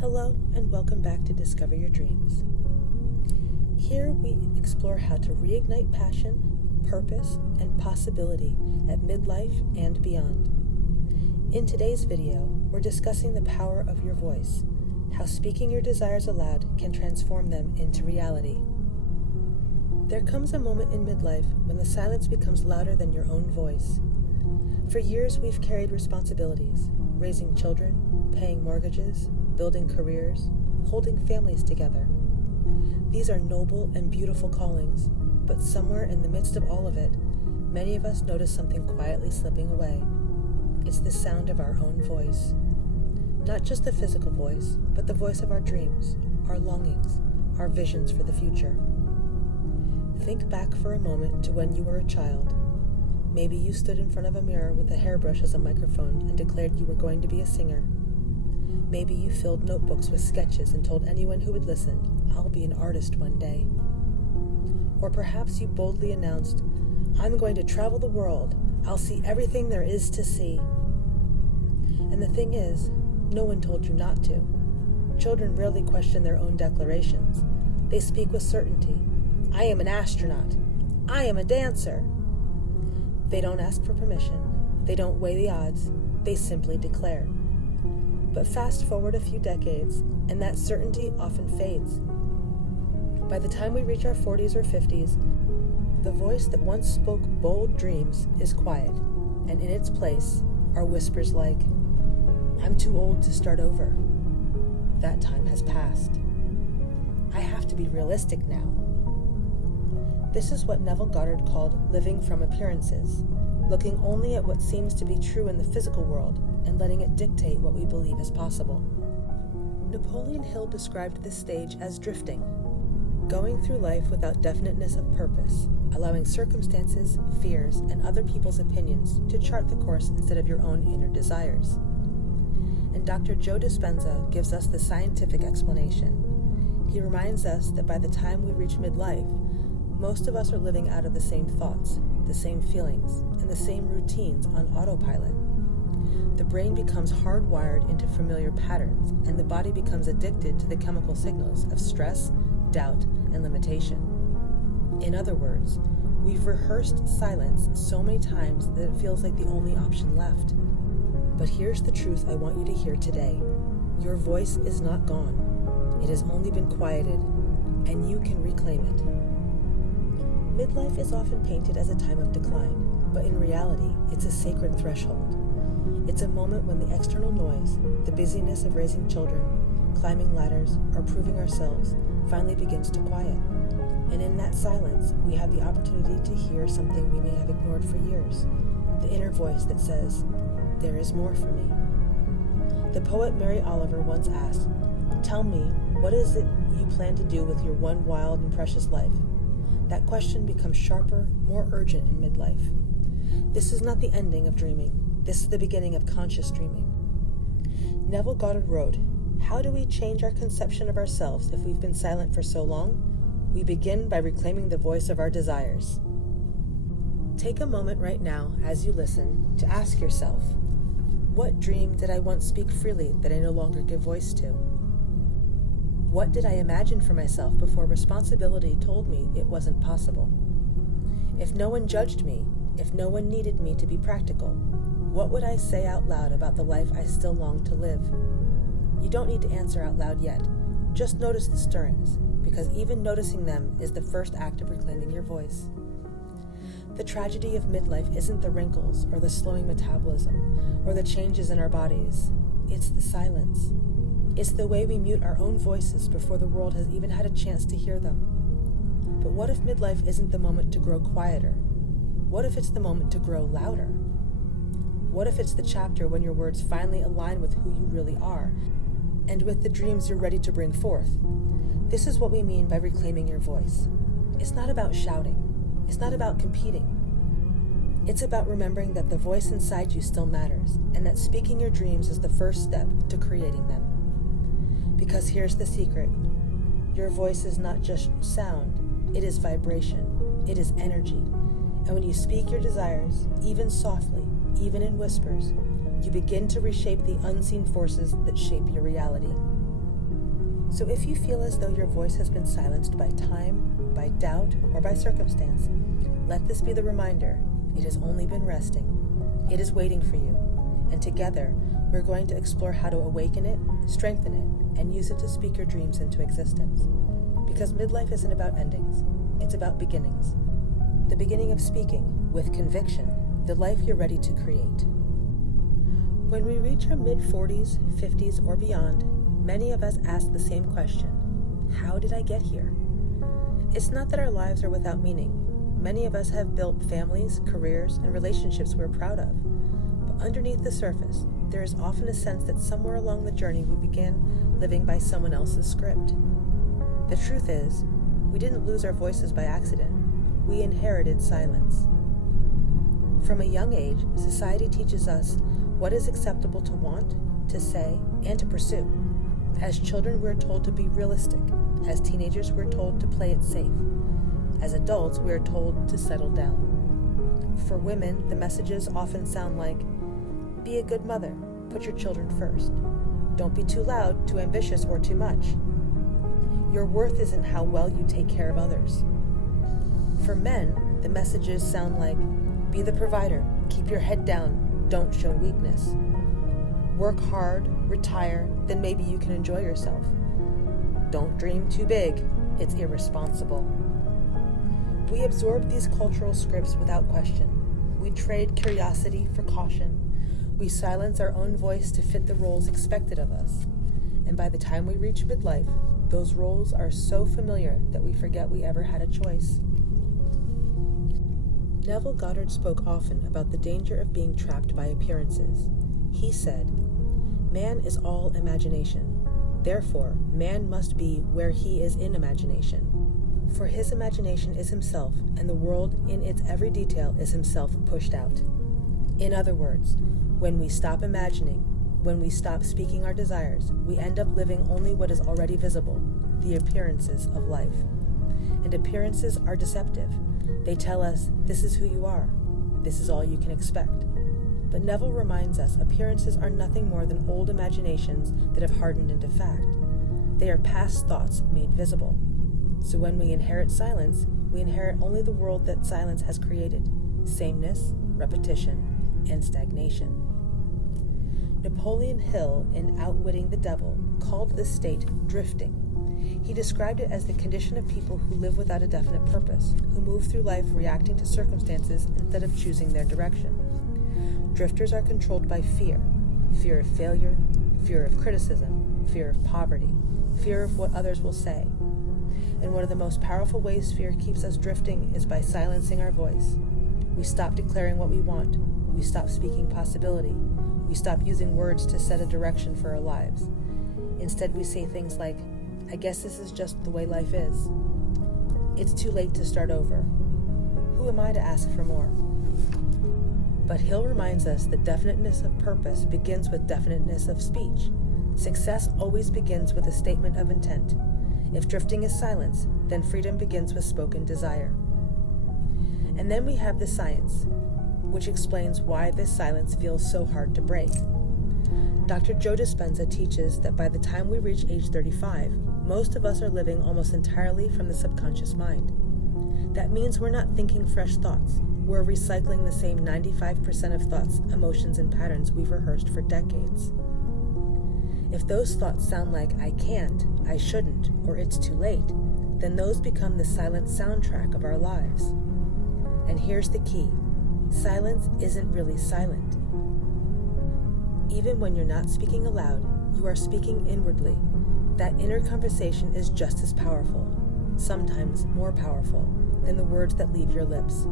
Hello and welcome back to Discover Your Dreams. Here we explore how to reignite passion, purpose, and possibility at midlife and beyond. In today's video, we're discussing the power of your voice, how speaking your desires aloud can transform them into reality. There comes a moment in midlife when the silence becomes louder than your own voice. For years, we've carried responsibilities, raising children, paying mortgages, building careers, holding families together. These are noble and beautiful callings, but somewhere in the midst of all of it, many of us notice something quietly slipping away. It's the sound of our own voice. Not just the physical voice, but the voice of our dreams, our longings, our visions for the future. Think back for a moment to when you were a child. Maybe you stood in front of a mirror with a hairbrush as a microphone and declared you were going to be a singer. Maybe you filled notebooks with sketches and told anyone who would listen, "I'll be an artist one day." Or perhaps you boldly announced, "I'm going to travel the world. I'll see everything there is to see." And the thing is, no one told you not to. Children rarely question their own declarations. They speak with certainty. "I am an astronaut. I am a dancer." They don't ask for permission. They don't weigh the odds. They simply declare. But fast forward a few decades, and that certainty often fades. By the time we reach our 40s or 50s, the voice that once spoke bold dreams is quiet, and in its place are whispers like, "I'm too old to start over. That time has passed. I have to be realistic now." This is what Neville Goddard called living from appearances, looking only at what seems to be true in the physical world and letting it dictate what we believe is possible. Napoleon Hill described this stage as drifting, going through life without definiteness of purpose, allowing circumstances, fears, and other people's opinions to chart the course instead of your own inner desires. And Dr. Dispenza gives us the scientific explanation. He reminds us that by the time we reach midlife, most of us are living out of the same thoughts, the same feelings, and the same routines on autopilot. The brain becomes hardwired into familiar patterns, and the body becomes addicted to the chemical signals of stress, doubt, and limitation. In other words, we've rehearsed silence so many times that it feels like the only option left. But here's the truth I want you to hear today. Your voice is not gone. It has only been quieted, and you can reclaim it. Midlife is often painted as a time of decline, but in reality, it's a sacred threshold. It's a moment when the external noise, the busyness of raising children, climbing ladders, or proving ourselves, finally begins to quiet. And in that silence, we have the opportunity to hear something we may have ignored for years, the inner voice that says, "There is more for me." The poet Mary Oliver once asked, "Tell me, what is it you plan to do with your one wild and precious life?" That question becomes sharper, more urgent in midlife. This is not the ending of dreaming. This is the beginning of conscious dreaming. Neville Goddard wrote, "How do we change our conception of ourselves if we've been silent for so long? We begin by reclaiming the voice of our desires." Take a moment right now as you listen to ask yourself, what dream did I once speak freely that I no longer give voice to? What did I imagine for myself before responsibility told me it wasn't possible? If no one judged me, if no one needed me to be practical, what would I say out loud about the life I still long to live? You don't need to answer out loud yet. Just notice the stirrings, because even noticing them is the first act of reclaiming your voice. The tragedy of midlife isn't the wrinkles or the slowing metabolism or the changes in our bodies. It's the silence. It's the way we mute our own voices before the world has even had a chance to hear them. But what if midlife isn't the moment to grow quieter? What if it's the moment to grow louder? What if it's the chapter when your words finally align with who you really are, and with the dreams you're ready to bring forth? This is what we mean by reclaiming your voice. It's not about shouting. It's not about competing. It's about remembering that the voice inside you still matters, and that speaking your dreams is the first step to creating them. Because here's the secret. Your voice is not just sound, it is vibration, it is energy. And when you speak your desires, even softly, even in whispers, you begin to reshape the unseen forces that shape your reality. So if you feel as though your voice has been silenced by time, by doubt, or by circumstance, let this be the reminder: it has only been resting. It is waiting for you. And together, we're going to explore how to awaken it, strengthen it, and use it to speak your dreams into existence. Because midlife isn't about endings, it's about beginnings. The beginning of speaking, with conviction, the life you're ready to create. When we reach our mid-40s, 50s, or beyond, many of us ask the same question: how did I get here? It's not that our lives are without meaning. Many of us have built families, careers, and relationships we're proud of. But underneath the surface, there is often a sense that somewhere along the journey we began living by someone else's script. The truth is, we didn't lose our voices by accident. We inherited silence. From a young age, society teaches us what is acceptable to want, to say, and to pursue. As children, we're told to be realistic. As teenagers, we're told to play it safe. As adults, we're told to settle down. For women, the messages often sound like, be a good mother, put your children first. Don't be too loud, too ambitious, or too much. Your worth isn't how well you take care of others. For men, the messages sound like, be the provider, keep your head down, don't show weakness. Work hard, retire, then maybe you can enjoy yourself. Don't dream too big, it's irresponsible. We absorb these cultural scripts without question. We trade curiosity for caution. We silence our own voice to fit the roles expected of us. And by the time we reach midlife, those roles are so familiar that we forget we ever had a choice. Neville Goddard spoke often about the danger of being trapped by appearances. He said, "Man is all imagination. Therefore, man must be where he is in imagination. For his imagination is himself, and the world in its every detail is himself pushed out." In other words, when we stop imagining, when we stop speaking our desires, we end up living only what is already visible, the appearances of life. And appearances are deceptive. They tell us, this is who you are. This is all you can expect. But Neville reminds us appearances are nothing more than old imaginations that have hardened into fact. They are past thoughts made visible. So when we inherit silence, we inherit only the world that silence has created: sameness, repetition, and stagnation. Napoleon Hill, in Outwitting the Devil, called this state drifting. He described it as the condition of people who live without a definite purpose, who move through life reacting to circumstances instead of choosing their direction. Drifters are controlled by fear: fear of failure, fear of criticism, fear of poverty, fear of what others will say. And one of the most powerful ways fear keeps us drifting is by silencing our voice. We stop declaring what we want. We stop speaking possibility. We stop using words to set a direction for our lives. Instead, we say things like, I guess this is just the way life is. It's too late to start over. Who am I to ask for more? But Hill reminds us that definiteness of purpose begins with definiteness of speech. Success always begins with a statement of intent. If drifting is silence, then freedom begins with spoken desire. And then we have the science, which explains why this silence feels so hard to break. Dr. Joe Dispenza teaches that by the time we reach age 35, most of us are living almost entirely from the subconscious mind. That means we're not thinking fresh thoughts. We're recycling the same 95% of thoughts, emotions, and patterns we've rehearsed for decades. If those thoughts sound like I can't, I shouldn't, or it's too late, then those become the silent soundtrack of our lives. And here's the key: silence isn't really silent. Even when you're not speaking aloud, you are speaking inwardly. That inner conversation is just as powerful, sometimes more powerful, than the words that leave your lips.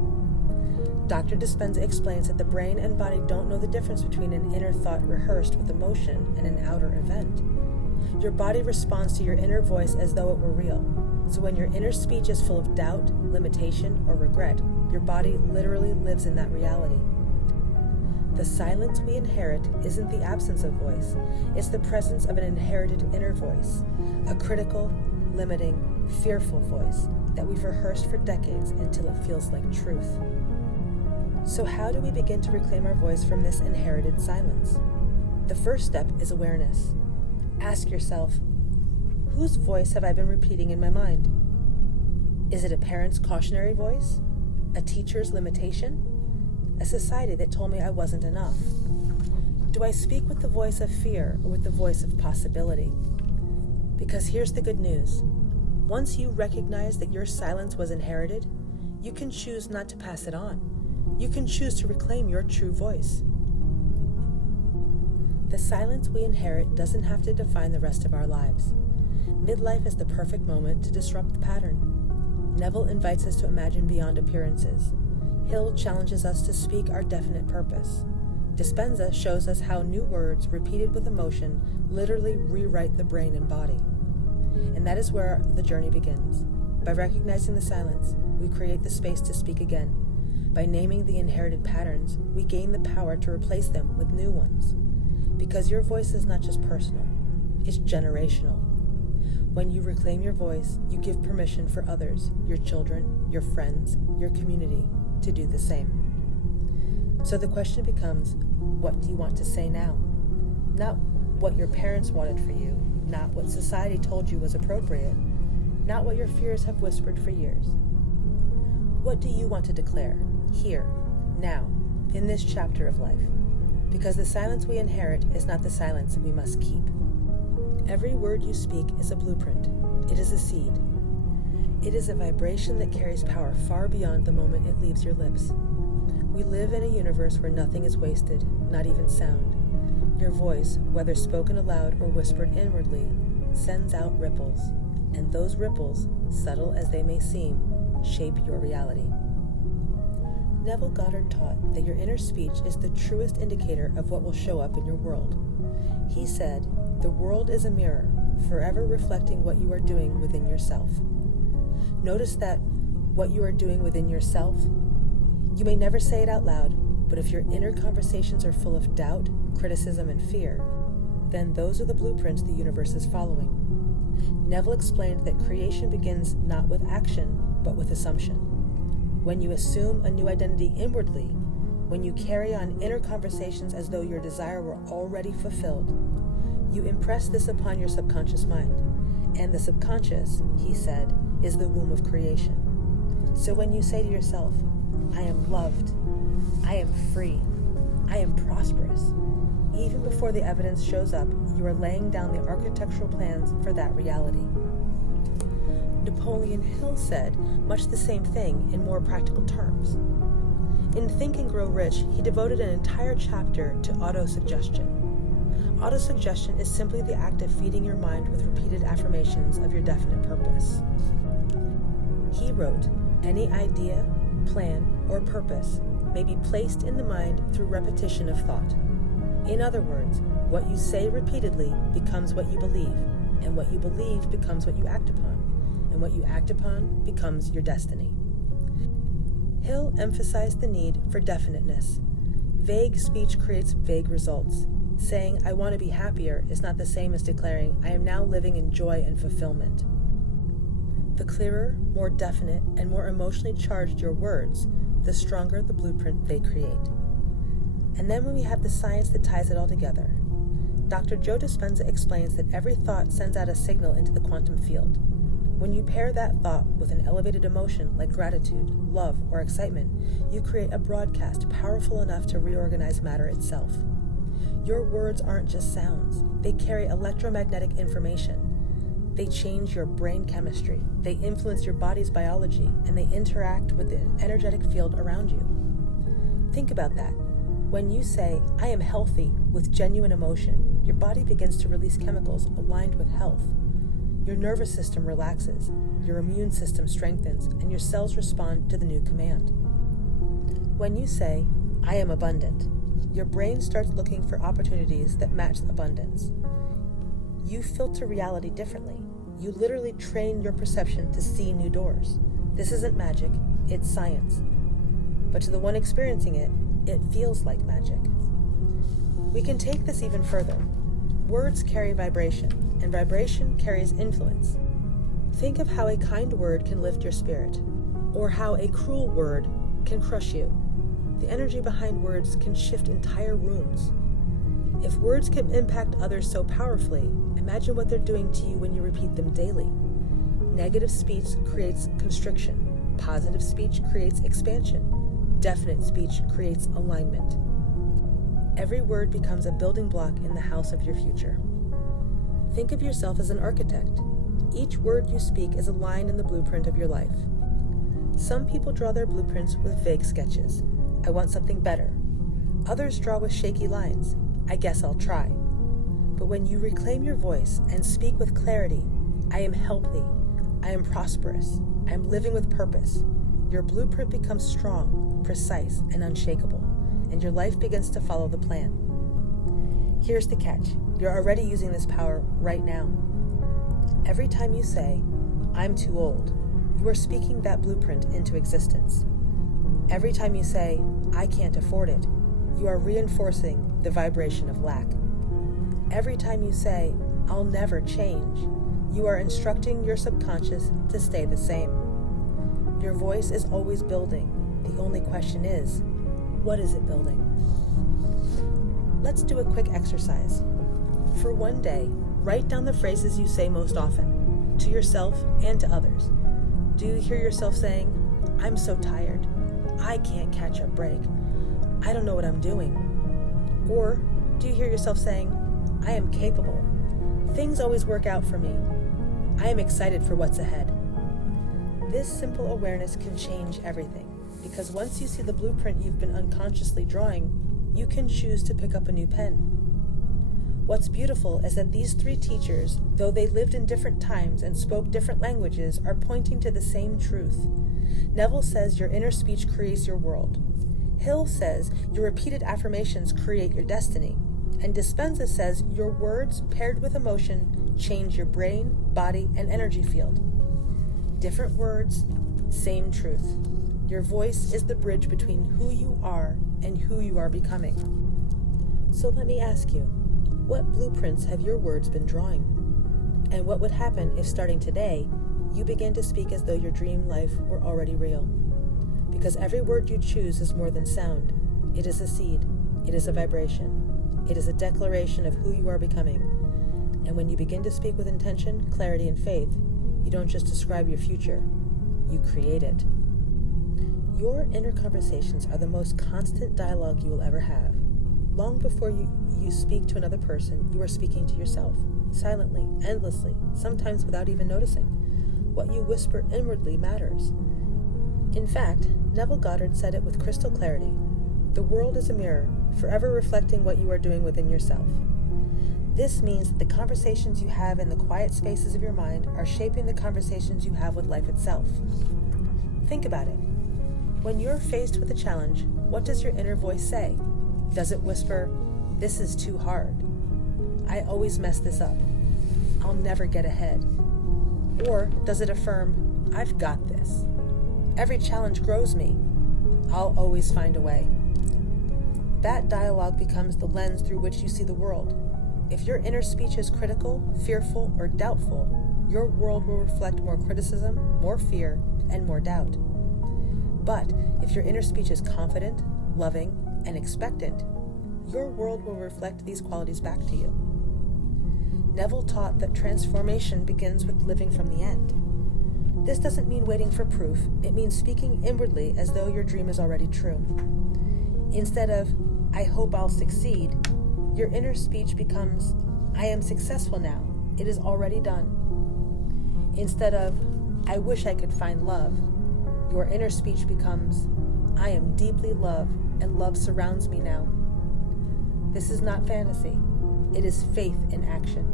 Dr. Dispenza explains that the brain and body don't know the difference between an inner thought rehearsed with emotion and an outer event. Your body responds to your inner voice as though it were real. So when your inner speech is full of doubt, limitation, or regret, your body literally lives in that reality. The silence we inherit isn't the absence of voice, it's the presence of an inherited inner voice, a critical, limiting, fearful voice that we've rehearsed for decades until it feels like truth. So how do we begin to reclaim our voice from this inherited silence? The first step is awareness. Ask yourself, Whose voice have I been repeating in my mind? Is it a parent's cautionary voice? A teacher's limitation? A society that told me I wasn't enough? Do I speak with the voice of fear or with the voice of possibility? Because here's the good news. Once you recognize that your silence was inherited, you can choose not to pass it on. You can choose to reclaim your true voice. The silence we inherit doesn't have to define the rest of our lives. Midlife is the perfect moment to disrupt the pattern. Neville invites us to imagine beyond appearances. Hill challenges us to speak our definite purpose. Dispenza shows us how new words, repeated with emotion, literally rewrite the brain and body. And that is where the journey begins. By recognizing the silence, we create the space to speak again. By naming the inherited patterns, we gain the power to replace them with new ones. Because your voice is not just personal, it's generational. When you reclaim your voice, you give permission for others, your children, your friends, your community, to do the same. So the question becomes, what do you want to say now? Not what your parents wanted for you, not what society told you was appropriate, not what your fears have whispered for years. What do you want to declare, here, now, in this chapter of life? Because the silence we inherit is not the silence we must keep. Every word you speak is a blueprint. It is a seed. It is a vibration that carries power far beyond the moment it leaves your lips. We live in a universe where nothing is wasted, not even sound. Your voice, whether spoken aloud or whispered inwardly, sends out ripples, and those ripples, subtle as they may seem, shape your reality. Neville Goddard taught that your inner speech is the truest indicator of what will show up in your world. He said, "The world is a mirror, forever reflecting what you are doing within yourself." Notice that what you are doing within yourself, you may never say it out loud, but if your inner conversations are full of doubt, criticism, and fear, then those are the blueprints the universe is following. Neville explained that creation begins not with action, but with assumption. When you assume a new identity inwardly, when you carry on inner conversations as though your desire were already fulfilled, you impress this upon your subconscious mind. And the subconscious, he said, is the womb of creation. So when you say to yourself, "I am loved, I am free, I am prosperous," even before the evidence shows up, you are laying down the architectural plans for that reality. Napoleon Hill said much the same thing in more practical terms. In Think and Grow Rich, he devoted an entire chapter to autosuggestion. Autosuggestion is simply the act of feeding your mind with repeated affirmations of your definite purpose. He wrote, "Any idea, plan, or purpose may be placed in the mind through repetition of thought. In other words, what you say repeatedly becomes what you believe, and what you believe becomes what you act upon, and what you act upon becomes your destiny." Hill emphasized the need for definiteness. Vague speech creates vague results. Saying, "I want to be happier," is not the same as declaring, "I am now living in joy and fulfillment." The clearer, more definite, and more emotionally charged your words, the stronger the blueprint they create. And then when we have the science that ties it all together, Dr. Joe Dispenza explains that every thought sends out a signal into the quantum field. When you pair that thought with an elevated emotion like gratitude, love, or excitement, you create a broadcast powerful enough to reorganize matter itself. Your words aren't just sounds. They carry electromagnetic information. They change your brain chemistry. They influence your body's biology, and they interact with the energetic field around you. Think about that. When you say, "I am healthy," with genuine emotion, your body begins to release chemicals aligned with health. Your nervous system relaxes, your immune system strengthens, and your cells respond to the new command. When you say, "I am abundant," your brain starts looking for opportunities that match abundance. You filter reality differently. You literally train your perception to see new doors. This isn't magic, it's science. But to the one experiencing it, it feels like magic. We can take this even further. Words carry vibration, and vibration carries influence. Think of how a kind word can lift your spirit, or how a cruel word can crush you. The energy behind words can shift entire rooms. If words can impact others so powerfully, imagine what they're doing to you when you repeat them daily. Negative speech creates constriction. Positive speech creates expansion. Definite speech creates alignment. Every word becomes a building block in the house of your future. Think of yourself as an architect. Each word you speak is a line in the blueprint of your life. Some people draw their blueprints with vague sketches. I want something better. Others draw with shaky lines. I guess I'll try. But when you reclaim your voice and speak with clarity, I am healthy, I am prosperous, I am living with purpose, your blueprint becomes strong, precise, and unshakable, and your life begins to follow the plan. Here's the catch. You're already using this power right now. Every time you say, I'm too old, you are speaking that blueprint into existence. Every time you say, I can't afford it, you are reinforcing the vibration of lack. Every time you say, I'll never change, you are instructing your subconscious to stay the same. Your voice is always building. The only question is, what is it building? Let's do a quick exercise. For one day, write down the phrases you say most often, to yourself and to others. Do you hear yourself saying, I'm so tired, I can't catch a break, I don't know what I'm doing? Or do you hear yourself saying, I am capable, things always work out for me, I am excited for what's ahead? This simple awareness can change everything, because once you see the blueprint you've been unconsciously drawing, you can choose to pick up a new pen. What's beautiful is that these three teachers, though they lived in different times and spoke different languages, are pointing to the same truth. Neville says your inner speech creates your world. Hill says your repeated affirmations create your destiny. And Dispenza says your words paired with emotion change your brain, body, and energy field. Different words, same truth. Your voice is the bridge between who you are and who you are becoming. So let me ask you, what blueprints have your words been drawing? And what would happen if starting today, you began to speak as though your dream life were already real? Because every word you choose is more than sound. It is a seed. It is a vibration. It is a declaration of who you are becoming. And when you begin to speak with intention, clarity, and faith, you don't just describe your future, you create it. Your inner conversations are the most constant dialogue you will ever have. Long before you speak to another person, you are speaking to yourself, silently, endlessly, sometimes without even noticing. What you whisper inwardly matters. In fact, Neville Goddard said it with crystal clarity. The world is a mirror, forever reflecting what you are doing within yourself. This means that the conversations you have in the quiet spaces of your mind are shaping the conversations you have with life itself. Think about it. When you're faced with a challenge, what does your inner voice say? Does it whisper, this is too hard? I always mess this up. I'll never get ahead. Or does it affirm, I've got this. Every challenge grows me. I'll always find a way. That dialogue becomes the lens through which you see the world. If your inner speech is critical, fearful, or doubtful, your world will reflect more criticism, more fear, and more doubt. But if your inner speech is confident, loving, and expectant, your world will reflect these qualities back to you. Neville taught that transformation begins with living from the end. This doesn't mean waiting for proof. It means speaking inwardly as though your dream is already true. Instead of, I hope I'll succeed, your inner speech becomes, I am successful now. It is already done. Instead of, I wish I could find love, your inner speech becomes, I am deeply loved and love surrounds me now. This is not fantasy. It is faith in action.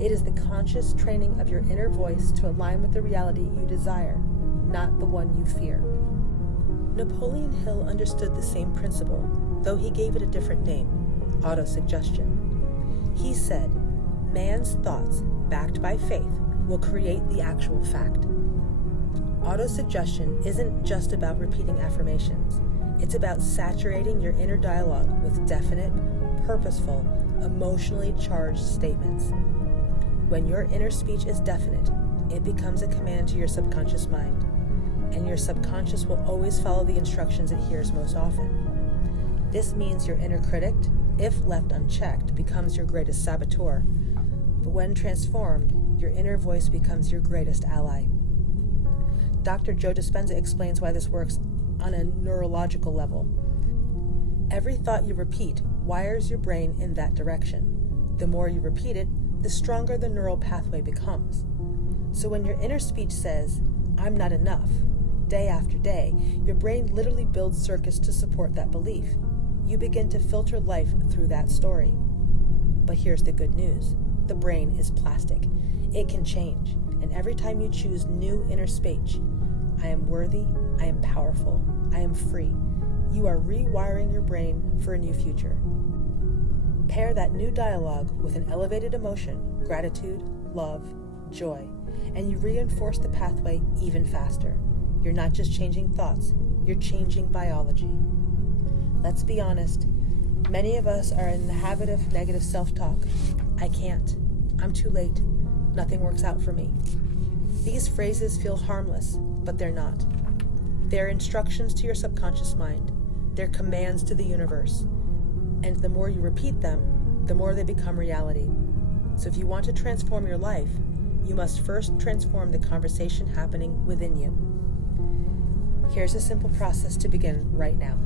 It is the conscious training of your inner voice to align with the reality you desire, not the one you fear. Napoleon Hill understood the same principle, though he gave it a different name, autosuggestion. He said, man's thoughts, backed by faith, will create the actual fact. Autosuggestion isn't just about repeating affirmations. It's about saturating your inner dialogue with definite, purposeful, emotionally charged statements. When your inner speech is definite, it becomes a command to your subconscious mind, and your subconscious will always follow the instructions it hears most often. This means your inner critic, if left unchecked, becomes your greatest saboteur. But when transformed, your inner voice becomes your greatest ally. Dr. Joe Dispenza explains why this works on a neurological level. Every thought you repeat wires your brain in that direction. The more you repeat it, the stronger the neural pathway becomes. So when your inner speech says, "I'm not enough," day after day, your brain literally builds circuits to support that belief. You begin to filter life through that story. But here's the good news. The brain is plastic. It can change. And every time you choose new inner speech, I am worthy, I am powerful, I am free, you are rewiring your brain for a new future. Pair that new dialogue with an elevated emotion, gratitude, love, joy, and you reinforce the pathway even faster. You're not just changing thoughts, you're changing biology. Let's be honest, many of us are in the habit of negative self-talk. I can't. I'm too late. Nothing works out for me. These phrases feel harmless, but they're not. They're instructions to your subconscious mind. They're commands to the universe. And the more you repeat them, the more they become reality. So if you want to transform your life, you must first transform the conversation happening within you. Here's a simple process to begin right now.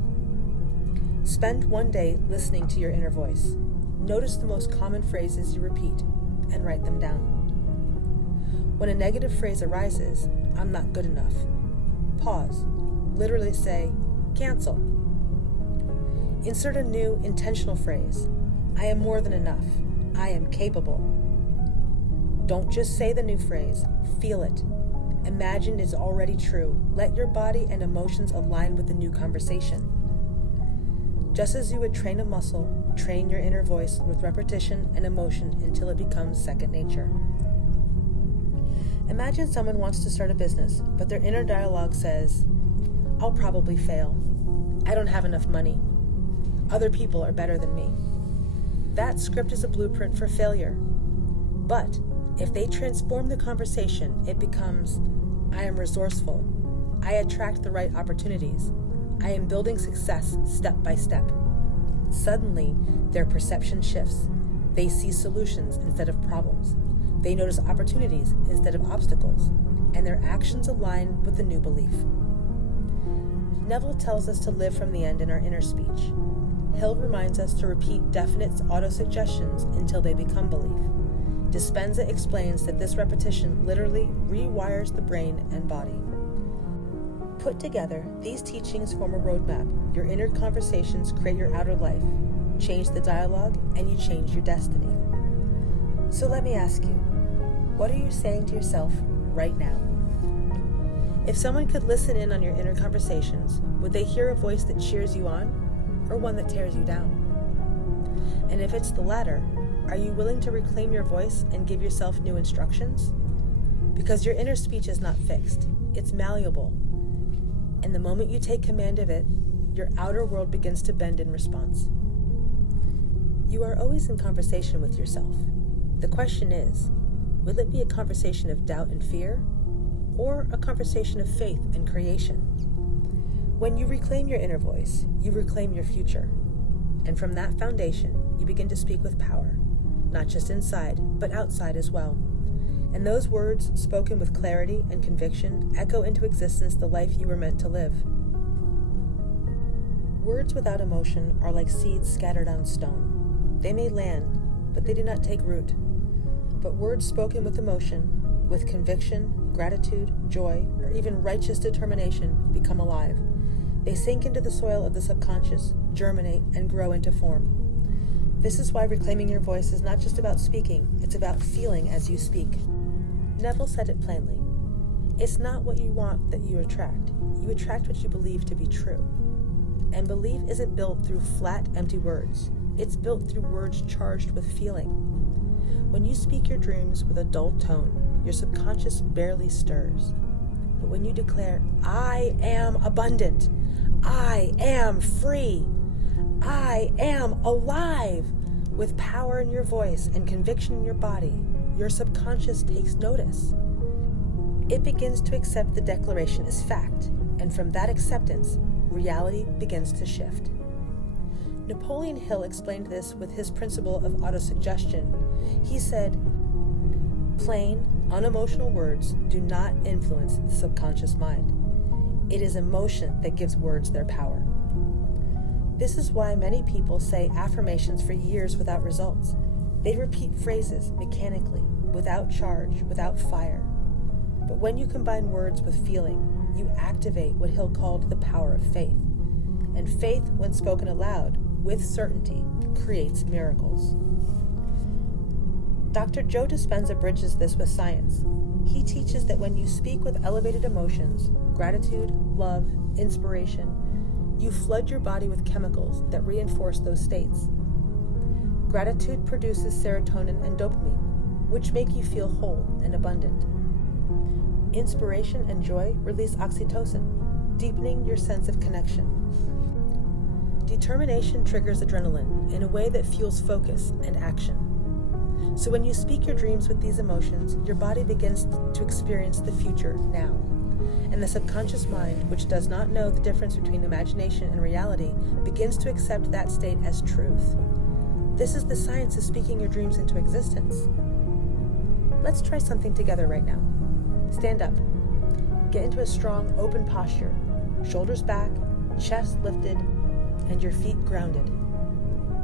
Spend one day listening to your inner voice. Notice the most common phrases you repeat and write them down. When a negative phrase arises, "I'm not good enough," pause. Literally say, "Cancel." Insert a new intentional phrase. "I am more than enough. I am capable." Don't just say the new phrase, feel it. Imagine it's already true. Let your body and emotions align with the new conversation. Just as you would train a muscle, train your inner voice with repetition and emotion until it becomes second nature. Imagine someone wants to start a business, but their inner dialogue says, "I'll probably fail. I don't have enough money. Other people are better than me." That script is a blueprint for failure. But if they transform the conversation, it becomes, "I am resourceful. I attract the right opportunities. I am building success step by step." Suddenly, their perception shifts. They see solutions instead of problems. They notice opportunities instead of obstacles, and their actions align with the new belief. Neville tells us to live from the end in our inner speech. Hill reminds us to repeat definite auto-suggestions until they become belief. Dispenza explains that this repetition literally rewires the brain and body. Put together, these teachings form a roadmap. Your inner conversations create your outer life. Change the dialogue, and you change your destiny. So let me ask you, what are you saying to yourself right now? If someone could listen in on your inner conversations, would they hear a voice that cheers you on, or one that tears you down? And if it's the latter, are you willing to reclaim your voice and give yourself new instructions? Because your inner speech is not fixed, it's malleable. And the moment you take command of it, your outer world begins to bend in response. You are always in conversation with yourself. The question is, will it be a conversation of doubt and fear, or a conversation of faith and creation? When you reclaim your inner voice, you reclaim your future. And from that foundation, you begin to speak with power, not just inside, but outside as well. And those words, spoken with clarity and conviction, echo into existence the life you were meant to live. Words without emotion are like seeds scattered on stone. They may land, but they do not take root. But words spoken with emotion, with conviction, gratitude, joy, or even righteous determination become alive. They sink into the soil of the subconscious, germinate, and grow into form. This is why reclaiming your voice is not just about speaking, it's about feeling as you speak. Neville said it plainly. It's not what you want that you attract. You attract what you believe to be true. And belief isn't built through flat, empty words. It's built through words charged with feeling. When you speak your dreams with a dull tone, your subconscious barely stirs. But when you declare, "I am abundant, I am free, I am alive," with power in your voice and conviction in your body, your subconscious takes notice. It begins to accept the declaration as fact, and from that acceptance, reality begins to shift. Napoleon Hill explained this with his principle of autosuggestion. He said, "Plain, unemotional words do not influence the subconscious mind. It is emotion that gives words their power." This is why many people say affirmations for years without results. They repeat phrases mechanically, without charge, without fire. But when you combine words with feeling, you activate what Hill called the power of faith. And faith, when spoken aloud, with certainty, creates miracles. Dr. Joe Dispenza bridges this with science. He teaches that when you speak with elevated emotions, gratitude, love, inspiration, you flood your body with chemicals that reinforce those states. Gratitude produces serotonin and dopamine, which make you feel whole and abundant. Inspiration and joy release oxytocin, deepening your sense of connection. Determination triggers adrenaline in a way that fuels focus and action. So when you speak your dreams with these emotions, your body begins to experience the future now. And the subconscious mind, which does not know the difference between imagination and reality, begins to accept that state as truth. This is the science of speaking your dreams into existence. Let's try something together right now. Stand up. Get into a strong, open posture. Shoulders back, chest lifted, and your feet grounded.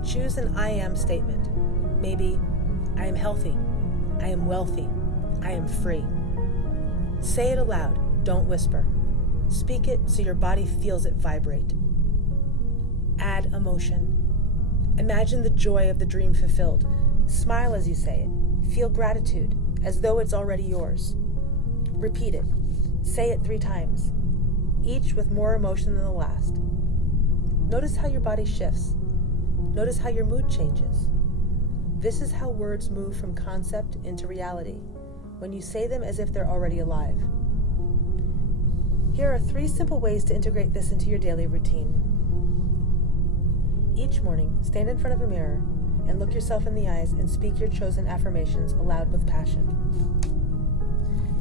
Choose an I am statement. Maybe, I am healthy. I am wealthy. I am free. Say it aloud. Don't whisper. Speak it so your body feels it vibrate. Add emotion. Imagine the joy of the dream fulfilled. Smile as you say it. Feel gratitude, as though it's already yours. Repeat it. Say it 3 times, each with more emotion than the last. Notice how your body shifts. Notice how your mood changes. This is how words move from concept into reality, when you say them as if they're already alive. Here are 3 simple ways to integrate this into your daily routine. Each morning, stand in front of a mirror and look yourself in the eyes and speak your chosen affirmations aloud with passion.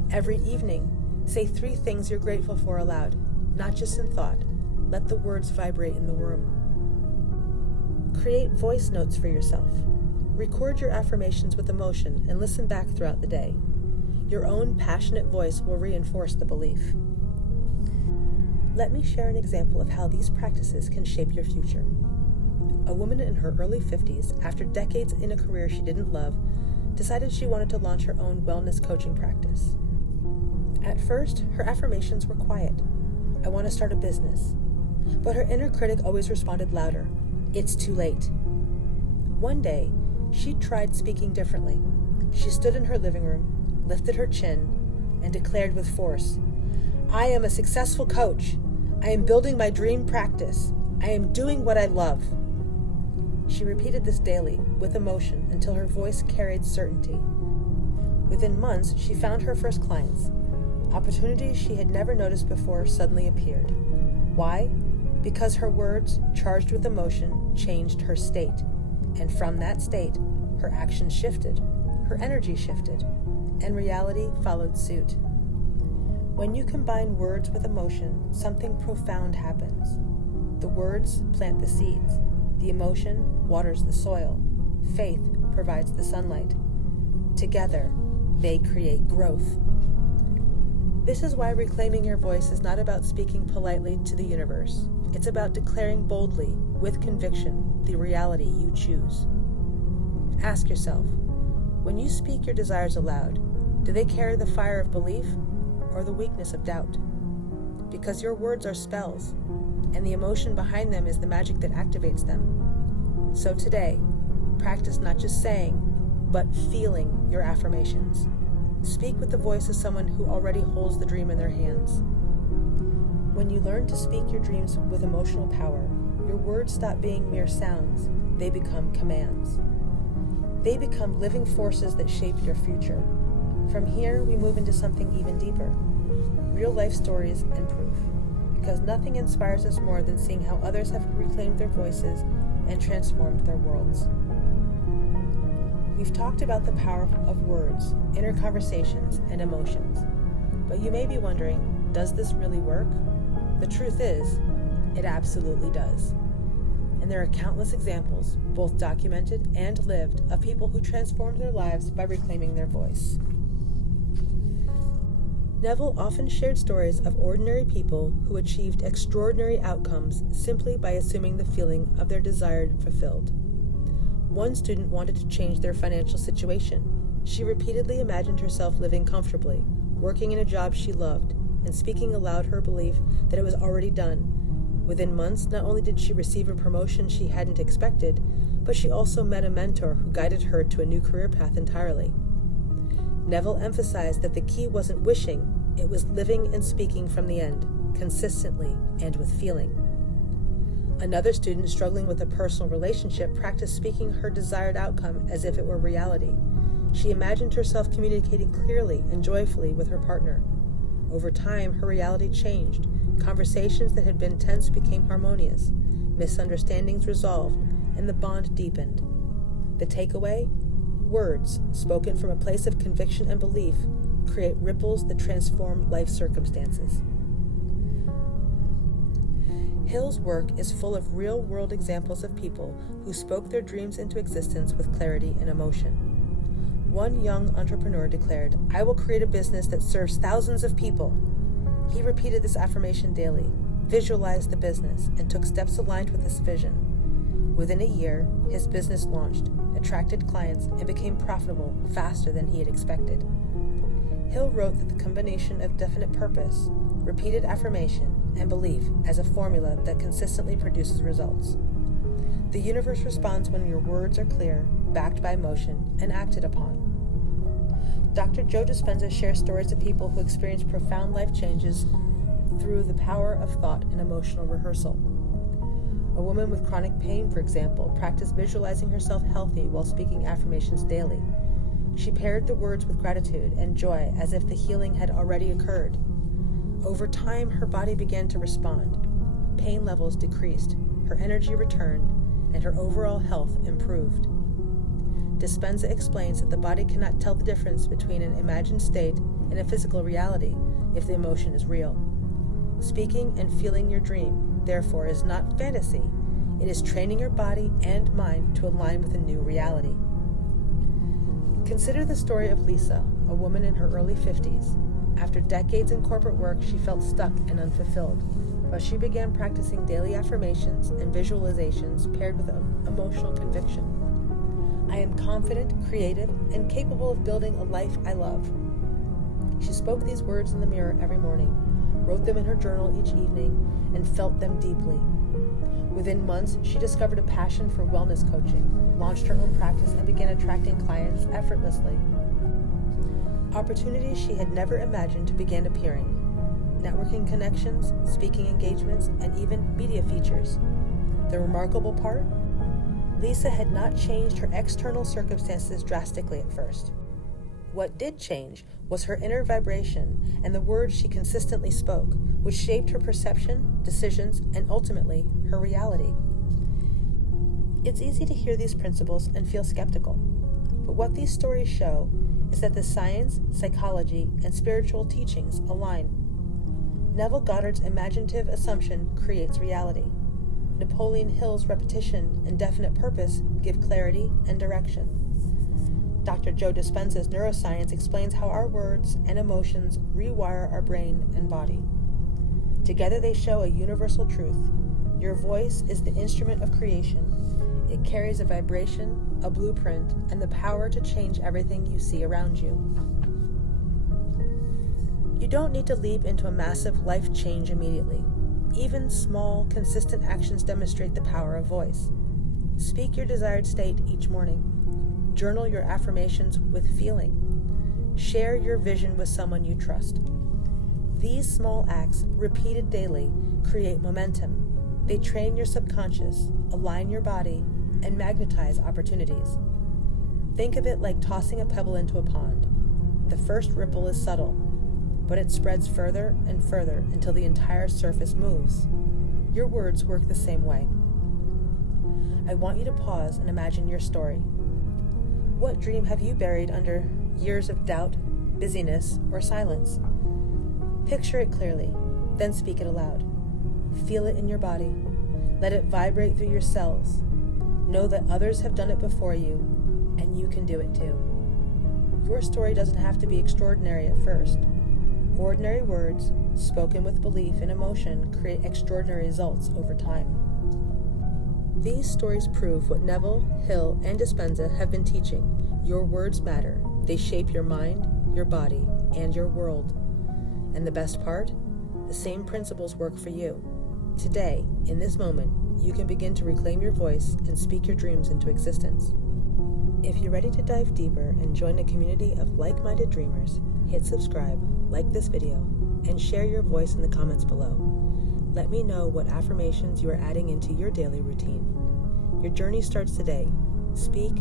Every evening, say 3 things you're grateful for aloud, not just in thought. Let the words vibrate in the room. Create voice notes for yourself. Record your affirmations with emotion and listen back throughout the day. Your own passionate voice will reinforce the belief. Let me share an example of how these practices can shape your future. A woman in her early 50s, after decades in a career she didn't love, decided she wanted to launch her own wellness coaching practice. At first, her affirmations were quiet. I want to start a business. But her inner critic always responded louder. It's too late. One day, she tried speaking differently. She stood in her living room, lifted her chin, and declared with force, I am a successful coach. I am building my dream practice. I am doing what I love. She repeated this daily, with emotion, until her voice carried certainty. Within months, she found her first clients. Opportunities she had never noticed before suddenly appeared. Why? Because her words, charged with emotion, changed her state. And from that state, her actions shifted, her energy shifted, and reality followed suit. When you combine words with emotion, something profound happens. The words plant the seeds. The emotion waters the soil. Faith provides the sunlight. Together, they create growth. This is why reclaiming your voice is not about speaking politely to the universe. It's about declaring boldly, with conviction, the reality you choose. Ask yourself, when you speak your desires aloud, do they carry the fire of belief or the weakness of doubt? Because your words are spells, and the emotion behind them is the magic that activates them. So today, practice not just saying, but feeling your affirmations. Speak with the voice of someone who already holds the dream in their hands. When you learn to speak your dreams with emotional power, your words stop being mere sounds. They become commands. They become living forces that shape your future. From here, we move into something even deeper. Real life stories and proof. Because nothing inspires us more than seeing how others have reclaimed their voices and transformed their worlds. We've talked about the power of words, inner conversations, and emotions. But you may be wondering, does this really work? The truth is, it absolutely does. and there are countless examples, both documented and lived, of people who transformed their lives by reclaiming their voice. Neville often shared stories of ordinary people who achieved extraordinary outcomes simply by assuming the feeling of their desired fulfilled. One student wanted to change their financial situation. She repeatedly imagined herself living comfortably, working in a job she loved, and speaking aloud her belief that it was already done. Within months, not only did she receive a promotion she hadn't expected, but she also met a mentor who guided her to a new career path entirely. Neville emphasized that the key wasn't wishing, it was living and speaking from the end, consistently and with feeling. Another student struggling with a personal relationship practiced speaking her desired outcome as if it were reality. She imagined herself communicating clearly and joyfully with her partner. Over time, her reality changed. Conversations that had been tense became harmonious, misunderstandings resolved, and the bond deepened. The takeaway? Words, spoken from a place of conviction and belief, create ripples that transform life circumstances. Hill's work is full of real-world examples of people who spoke their dreams into existence with clarity and emotion. One young entrepreneur declared, "I will create a business that serves thousands of people." He repeated this affirmation daily, visualized the business, and took steps aligned with this vision. Within a year, his business launched, attracted clients, and became profitable faster than he had expected. Hill wrote that the combination of definite purpose, repeated affirmation, and belief as a formula that consistently produces results. The universe responds when your words are clear, backed by emotion, and acted upon. Dr. Joe Dispenza shares stories of people who experienced profound life changes through the power of thought and emotional rehearsal. A woman with chronic pain, for example, practiced visualizing herself healthy while speaking affirmations daily. She paired the words with gratitude and joy as if the healing had already occurred. Over time, her body began to respond. Pain levels decreased, her energy returned, and her overall health improved. Dispenza explains that the body cannot tell the difference between an imagined state and a physical reality if the emotion is real. Speaking and feeling your dream, therefore, is not fantasy. It is training your body and mind to align with a new reality. Consider the story of Lisa, a woman in her early 50s. After decades in corporate work, she felt stuck and unfulfilled, but she began practicing daily affirmations and visualizations paired with emotional conviction. "I am confident, creative, and capable of building a life I love." She spoke these words in the mirror every morning, wrote them in her journal each evening, and felt them deeply. Within months, she discovered a passion for wellness coaching, launched her own practice, and began attracting clients effortlessly. Opportunities she had never imagined began appearing. Networking connections, speaking engagements, and even media features. The remarkable part? Lisa had not changed her external circumstances drastically at first. What did change was her inner vibration and the words she consistently spoke, which shaped her perception, decisions, and ultimately, her reality. It's easy to hear these principles and feel skeptical, but what these stories show is that the science, psychology, and spiritual teachings align. Neville Goddard's imaginative assumption creates reality. Napoleon Hill's repetition and definite purpose give clarity and direction. Dr. Joe Dispenza's neuroscience explains how our words and emotions rewire our brain and body. Together they show a universal truth. Your voice is the instrument of creation. It carries a vibration, a blueprint, and the power to change everything you see around you. You don't need to leap into a massive life change immediately. Even small, consistent actions demonstrate the power of voice. Speak your desired state each morning. Journal your affirmations with feeling. Share your vision with someone you trust. These small acts, repeated daily, create momentum. They train your subconscious, align your body, and magnetize opportunities. Think of it like tossing a pebble into a pond. The first ripple is subtle, but it spreads further and further until the entire surface moves. Your words work the same way. I want you to pause and imagine your story. What dream have you buried under years of doubt, busyness, or silence? Picture it clearly, then speak it aloud. Feel it in your body. Let it vibrate through your cells. Know that others have done it before you, and you can do it too. Your story doesn't have to be extraordinary at first. Ordinary words, spoken with belief and emotion, create extraordinary results over time. These stories prove what Neville, Hill, and Dispenza have been teaching. Your words matter. They shape your mind, your body, and your world. And the best part? The same principles work for you. Today, in this moment, you can begin to reclaim your voice and speak your dreams into existence. If you're ready to dive deeper and join a community of like-minded dreamers, hit subscribe, like this video, and share your voice in the comments below. Let me know what affirmations you are adding into your daily routine. Your journey starts today. Speak,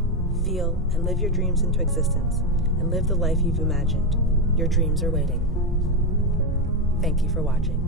feel, and live your dreams into existence, and live the life you've imagined. Your dreams are waiting. Thank you for watching.